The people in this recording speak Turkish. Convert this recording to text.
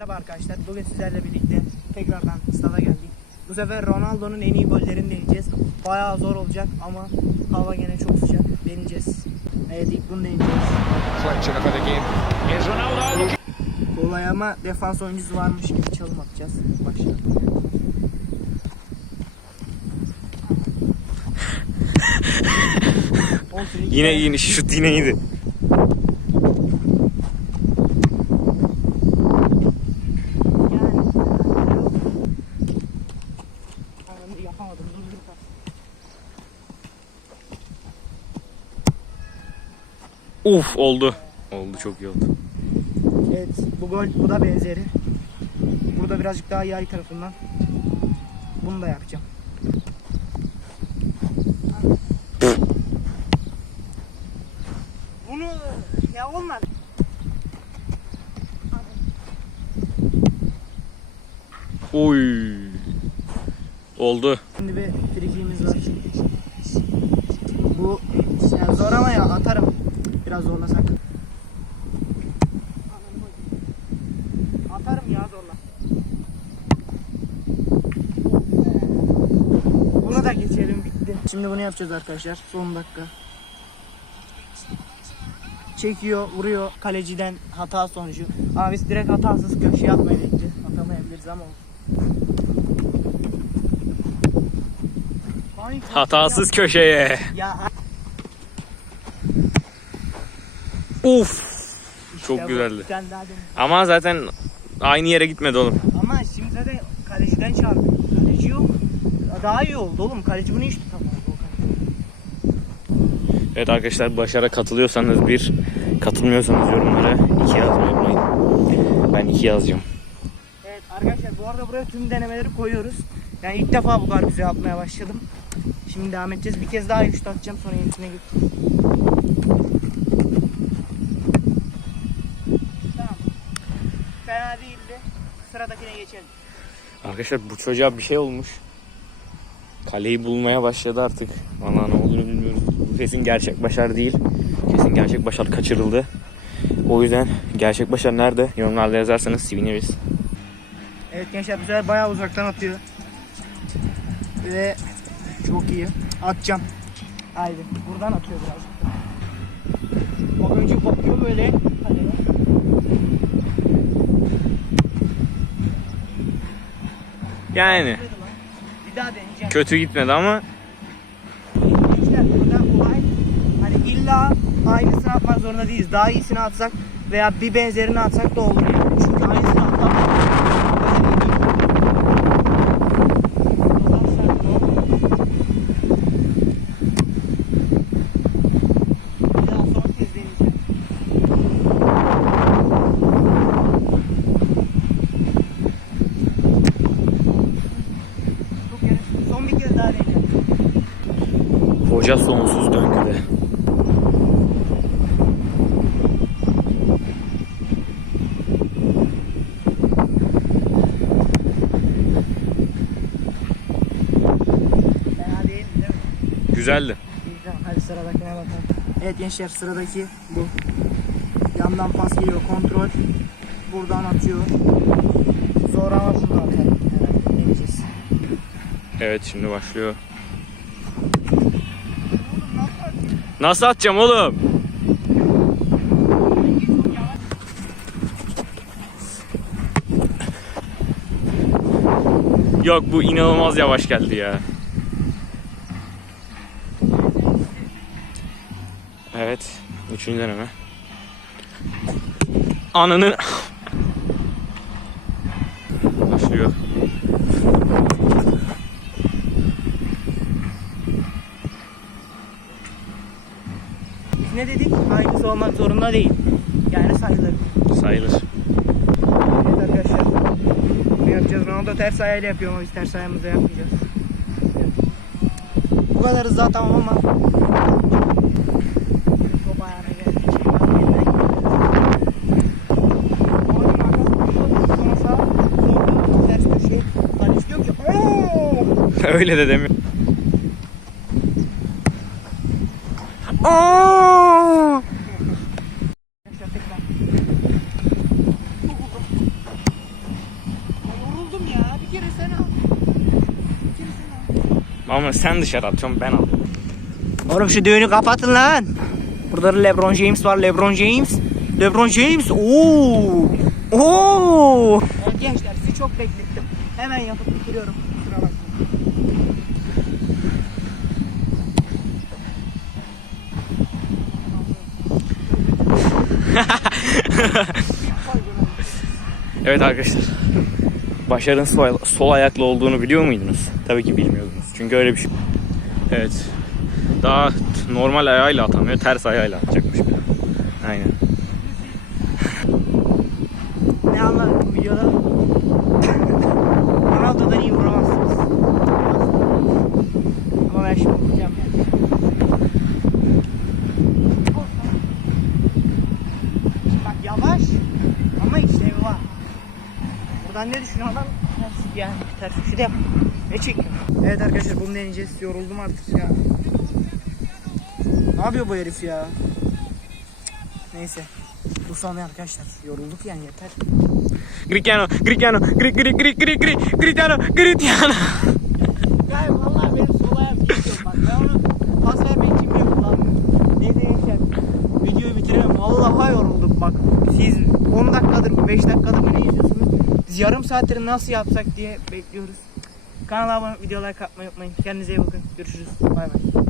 Merhaba arkadaşlar. Bugün sizlerle birlikte tekrardan stada geldik. Bu sefer Ronaldo'nun en iyi gollerini deneyeceğiz. Bayağı zor olacak ama hava gene çok sıcak. Deneyeceğiz. Evet ilk bunu deneyeceğiz. Kolay ama defans oyuncusu varmış gibi çalım atacağız. Başlayalım. Olsun, Yine iyi şut yine iyiydi. Uf oldu. Oldu çok iyi oldu. Evet bu gol bu da benzeri. Burada birazcık daha yay tarafından. Bunu da yapacağım. Bunu ya olmadı. Oy. Oldu. Şimdi bir frikiğimiz var. Bu yani zor ama. Biraz zorlasak. Atarım ya zorla. Bunu da geçelim bitti. Şimdi bunu yapacağız arkadaşlar. Son dakika. Çekiyor, vuruyor kaleciden hata sonucu. Ama biz direkt hatasız köşeye atmayı bekliyoruz. Atamayabiliriz ama olsun. Hatasız köşeye. Ya Uf. işte Çok güzeldi. Ama zaten aynı yere gitmedi oğlum. Ama şimdi zaten kaleciden çarpıyor. Kaleci yok. Daha iyi oldu oğlum. Kaleci bunu hiç tutamadı. Evet arkadaşlar Başar'a katılıyorsanız bir, katılmıyorsanız yorumlara iki yazmayı unutmayın. Ben iki yazacağım. Evet arkadaşlar bu arada buraya tüm denemeleri koyuyoruz. Yani ilk defa bu kadar güzel yapmaya başladım. Şimdi devam edeceğiz. Bir kez daha üç atacağım sonra yenisine gideceğiz. Sıradakine geçelim. Arkadaşlar bu çocuğa bir şey olmuş. Kaleyi bulmaya başladı artık. Valla ne olduğunu bilmiyoruz. Bu kesin gerçek başar değil. Kesin gerçek başar kaçırıldı. O yüzden gerçek başar nerede? Yorumlarda yazarsanız seviniriz. Evet gençler bu sefer bayağı uzaktan atıyor. Ve çok iyi. Atacağım. Haydi. Buradan atıyor birazcık. O önce bakıyor böyle Yani Bir daha deneyeceğim. kötü gitmedi ama Gençler burada olay hani illa aynısını atmak zorunda değiliz. Daha iyisini atsak veya bir benzerini atsak da olur yani. Çünkü aynısını atmak Bir daha son kez deneyeceğim. Çok yarış- Son bir kez daha deneyeceğim. Hoca sonsuz döngüde. Güzeldi. Güzel. Hadi sıradakine bakalım. Evet gençler sıradaki bu. Yandan pas geliyor kontrol. Buradan atıyor. Sonra ama bunu da atar. Evet şimdi başlıyor. Nasıl atacağım oğlum? Yok bu inanılmaz yavaş geldi ya. Evet. Üçüncü deneme. Ananı... Başlıyor. Biz ne dedik? Aynısı olmak zorunda değil. Yani sayılır. Sayılır. Evet arkadaşlar. Bunu yapacağız. Ronaldo ters ayağıyla yapıyor ama biz ters ayağımızla yapmayacağız. Bu kadar hızlı atamam ama top ayağına geldi. Şey var, yeniden gidiyor. Oyun arkasında sonra sağ, sonra ters köşe. Kaleci diyor ki "Oo!" Öyle de demiyor. Aa! Arkadaşlar tekrar. Ama sen dışarı atıyorsun ben alıyorum. Oğlum şu düğünü kapatın lan. Burada da LeBron James var. LeBron James. LeBron James. Oo. Oo. gençler sizi çok beklettim. Hemen yapıp bitiriyorum. Evet arkadaşlar. Başar'ın sol, sol ayaklı olduğunu biliyor muydunuz? Tabii ki bilmiyordunuz. Çünkü öyle bir şey. Evet. Daha normal ayağıyla atamıyor. Ters ayağıyla atacakmış bir. Aynen. Ne anladık bu videoda? Ronaldo'dan iyi vuramazsınız. Ama ben şimdi vuracağım yani. Bak yavaş ama işlevi var. Buradan ne düşünüyor adam? Ters yani ters bir şey de yap. Ne çekiyor? Evet arkadaşlar bunu deneyeceğiz. Yoruldum artık ya. Ne yapıyor bu herif ya? Neyse. Bu son arkadaşlar. Yorulduk yani yeter. Cristiano, Cristiano, Gri, Gri, Gri, Gri, Gri, Cristiano, Cristiano. Ya vallahi benim sol ayağım bak. Ben onu pas vermek için bile kullanmıyorum. Neyse gençler. Videoyu bitiremem. Vallahi yorulduk bak. Siz 10 dakikadır, 5 dakikadır ne izliyorsunuz? Biz yarım saattir nasıl yapsak diye bekliyoruz. Kanala abone videolar katmayı unutmayın. Kendinize iyi bakın. Görüşürüz. Bay bay.